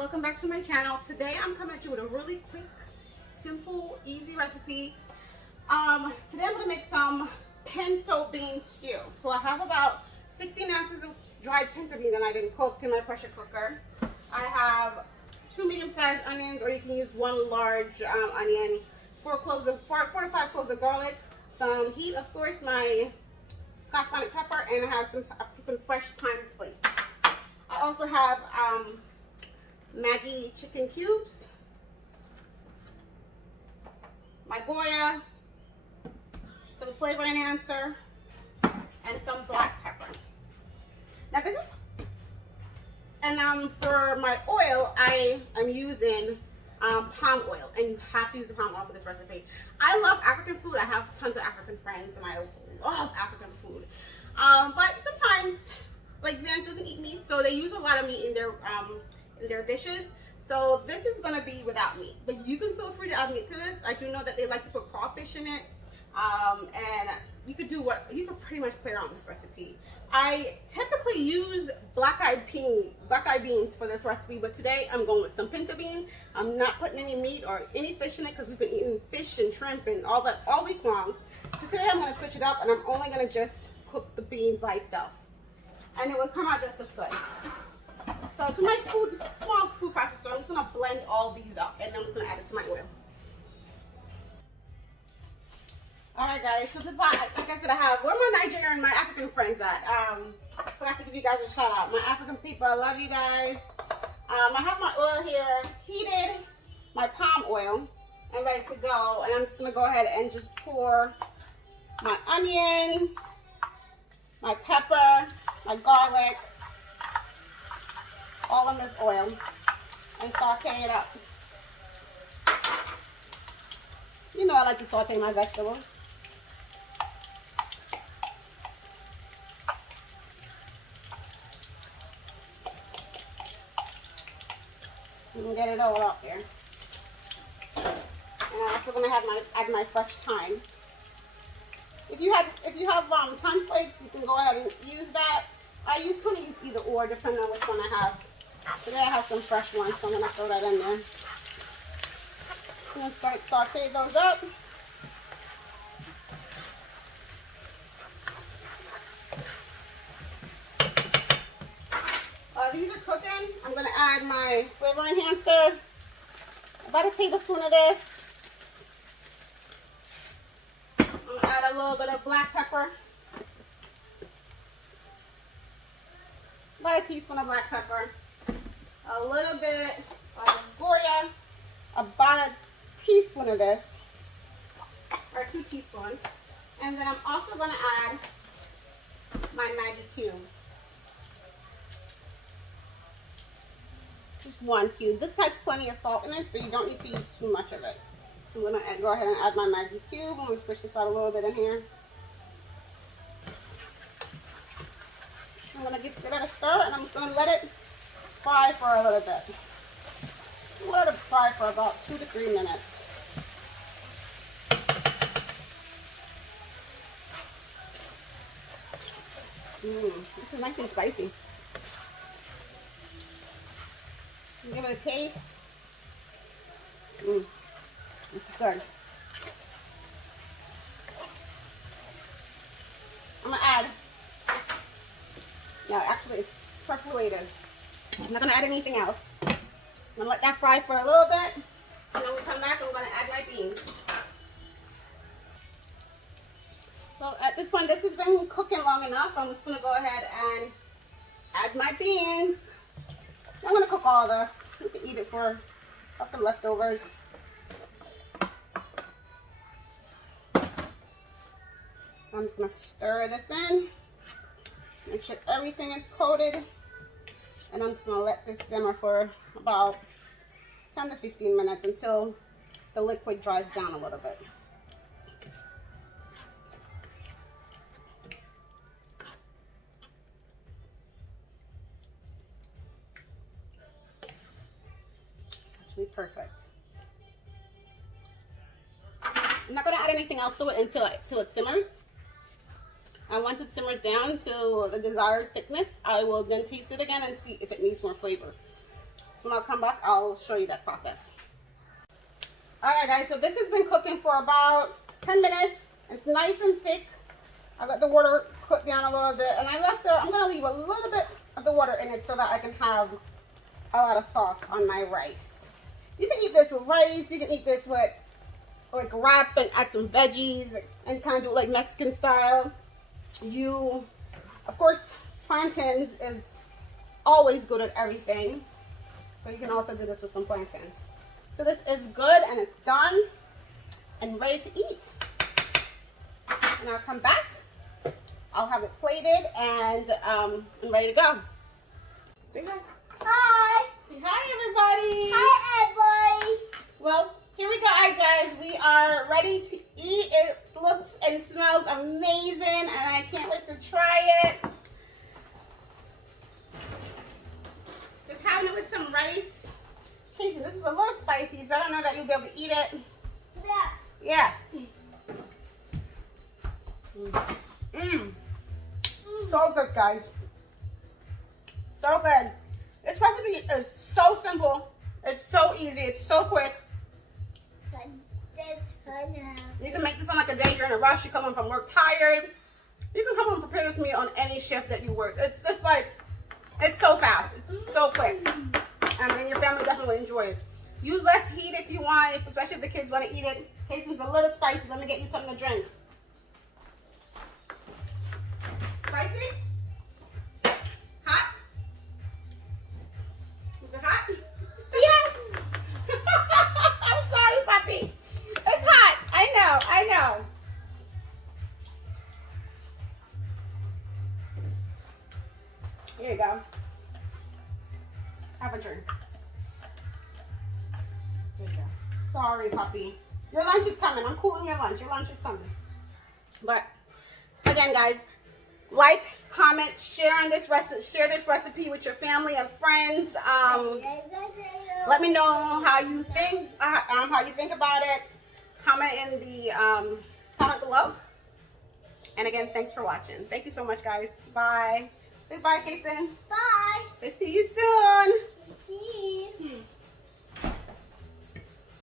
welcome back to my channel. Today I'm coming at you with a really quick, simple, easy recipe. Today I'm going to make some pinto bean stew. So I have about 16 ounces of dried pinto bean that I didn't cook in my pressure cooker. I have 2 medium-sized onions, or you can use 1 large onion, 4 to 5 cloves of garlic, some heat, of course, my scotch bonnet pepper, and I have some fresh thyme flakes. I also have Maggie chicken cubes, my Goya, some flavor enhancer, and some black pepper. Now this is, and for my oil, I am using palm oil, and you have to use the palm oil for this recipe. I love African food. I have tons of African friends, and I love African food. But sometimes, like, Vance doesn't eat meat, so they use a lot of meat in their dishes. So this is gonna be without meat, but you can feel free to add meat to this. I do know that they like to put crawfish in it, and you could pretty much play around with this recipe. I typically use black-eyed beans for this recipe, but today I'm going with some pinto bean. I'm not putting any meat or any fish in it because we've been eating fish and shrimp and all that all week long. So today I'm gonna switch it up, and I'm only gonna just cook the beans by itself, and it will come out just as good. So to my small food processor, I'm just gonna blend all these up, and then I'm gonna add it to my oil. Alright guys, so like I said, I have, where my Nigerian and my African friends at? I forgot to give you guys a shout out. My African people, I love you guys. I have my oil here heated, my palm oil, and ready to go. And I'm just gonna go ahead and just pour my onion, my pepper, my garlic, all in this oil, and saute it up. You know I like to saute my vegetables. And get it all up there. And I'm also gonna add my fresh thyme. If you have thyme flakes, you can go ahead and use that. I kind of use either or, depending on which one I have. Today I have some fresh ones, so I'm gonna throw that in there. I'm gonna start saute those up. While these are cooking, I'm gonna add my flavor enhancer. About a tablespoon of this. I'm gonna add a little bit of black pepper. About a teaspoon of black pepper. A little bit of Goya. About a teaspoon of this, or 2 teaspoons. And then I'm also gonna add my Maggie cube. Just 1 cube. This has plenty of salt in it, so you don't need to use too much of it. So I'm going to go ahead and add my Maggie cube. I'm going to squish this out a little bit in here. I'm going to give it a stir, and I'm just going to let it fry for a little bit. Let it fry for about 2 to 3 minutes. This is nice and spicy. Give it a taste. This is good. I'm gonna add. No, actually, it's perfectly the way it is. I'm not gonna add anything else. I'm gonna let that fry for a little bit, and then we come back and I'm gonna add my beans. So at this point, this has been cooking long enough. I'm just gonna go ahead and add my beans. I'm going to cook all of this. We can eat it for some leftovers. I'm just going to stir this in. Make sure everything is coated. And I'm just going to let this simmer for about 10 to 15 minutes until the liquid dries down a little bit. Perfect. I'm not going to add anything else to it until it simmers. And once it simmers down to the desired thickness, I will then taste it again and see if it needs more flavor. So when I'll come back, I'll show you that process. All right, guys, so this has been cooking for about 10 minutes. It's nice and thick. I let the water cook down a little bit, and I'm gonna leave a little bit of the water in it so that I can have a lot of sauce on my rice. You can eat this with rice. You can eat this with like wrap and add some veggies and kind of do it like Mexican style. Of course, plantains is always good at everything. So you can also do this with some plantains. So this is good and it's done and ready to eat. And I'll come back. I'll have it plated and ready to go. Say hi. Hi. Say hi, everybody. Hi, everybody. Well, here we go, guys. We are ready to eat. It looks and smells amazing, and I can't wait to try it. Just having it with some rice. Casey, this is a little spicy, so I don't know that you'll be able to eat it. Yeah. Yeah. So good, guys. So good. This recipe is so simple. It's so easy. It's so quick. You can make this on like a day you're in a rush. You come home from work tired. You can come home and prepare this meal on any shift that you work. It's just like, it's so fast. It's so quick. And your family definitely enjoy it. Use less heat if you want, especially if the kids want to eat it. Casey's a little spicy. Let me get you something to drink. Spicy? Hot? Is it hot? Yeah. I'm sorry, puppy. It's hot. I know. Here you go. Have a drink. Here you go. Sorry, puppy. Your lunch is coming. I'm cooling your lunch. Your lunch is coming. But again, guys, like, comment, share this recipe with your family and friends. Let me know how you think about it. Comment in the comment below. And again, thanks for watching. Thank you so much, guys. Bye. Say bye, Kason. Bye. Say see you soon. See you.